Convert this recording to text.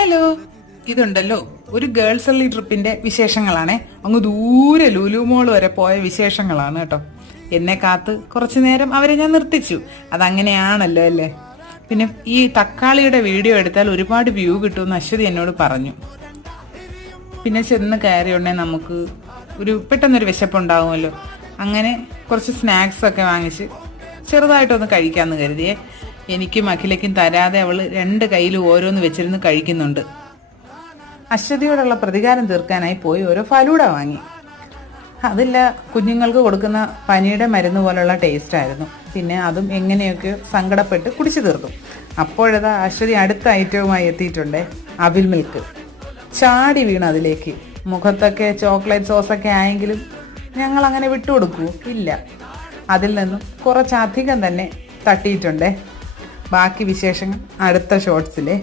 Hello, ഇതുണ്ടല്ലോ ഒരു girls only ട്രിപ്പിന്റെ വിശേഷങ്ങളാണേ. അങ്ങ് ദൂരെ ലുലു മോൾ വരെ പോയ വിശേഷങ്ങളാണ് കേട്ടോ. എന്നെ കാത്ത് കുറച്ചു നേരം അവരെ ഞാൻ നിർത്തിച്ചു. അതങ്ങനെയാണല്ലോ അല്ലേ. പിന്നെ ഈ തക്കാളിയുടെ വീഡിയോ എടുത്താൽ ഒരുപാട് വ്യൂ കിട്ടുമെന്ന് അശ്വതി എന്നോട് പറഞ്ഞു. പിന്നെ ചെന്ന് കയറിയുടനെ നമുക്ക് പെട്ടെന്നൊരു വിശപ്പുണ്ടാകുമല്ലോ. അങ്ങനെ കുറച്ച് സ്നാക്സ് ഒക്കെ വാങ്ങിച്ച് ചെറുതായിട്ടൊന്ന് കഴിക്കാമെന്ന് കരുതിയേ. എനിക്കും അഖിലയ്ക്കും തരാതെ അവൾ 2 കയ്യിലും ഓരോന്ന് വെച്ചിരുന്ന് കഴിക്കുന്നുണ്ട്. അശ്വതിയോടുള്ള പ്രതികാരം തീർക്കാനായി പോയി ഓരോ ഫലൂഡ വാങ്ങി. അതില്ല, കുഞ്ഞുങ്ങൾക്ക് കൊടുക്കുന്ന പനിയുടെ മരുന്ന് പോലുള്ള ടേസ്റ്റ് ആയിരുന്നു. പിന്നെ അതും എങ്ങനെയൊക്കെ സങ്കടപ്പെട്ട് കുടിച്ചു തീർന്നു. അപ്പോഴതാ അശ്വതി അടുത്ത ഐറ്റവുമായി എത്തിയിട്ടുണ്ട്. അവിൽ മിൽക്ക്. ചാടി വീണ് അതിലേക്ക്. മുഖത്തൊക്കെ ചോക്ലേറ്റ് സോസൊക്കെ ആയെങ്കിലും ഞങ്ങൾ അങ്ങനെ വിട്ടുകൊടുക്കൂ? ഇല്ല. അതിൽ നിന്നും കുറച്ചധികം തന്നെ തട്ടിയിട്ടുണ്ടേ. ബാക്കി വിശേഷങ്ങൾ അടുത്ത ഷോർട്സിലെ.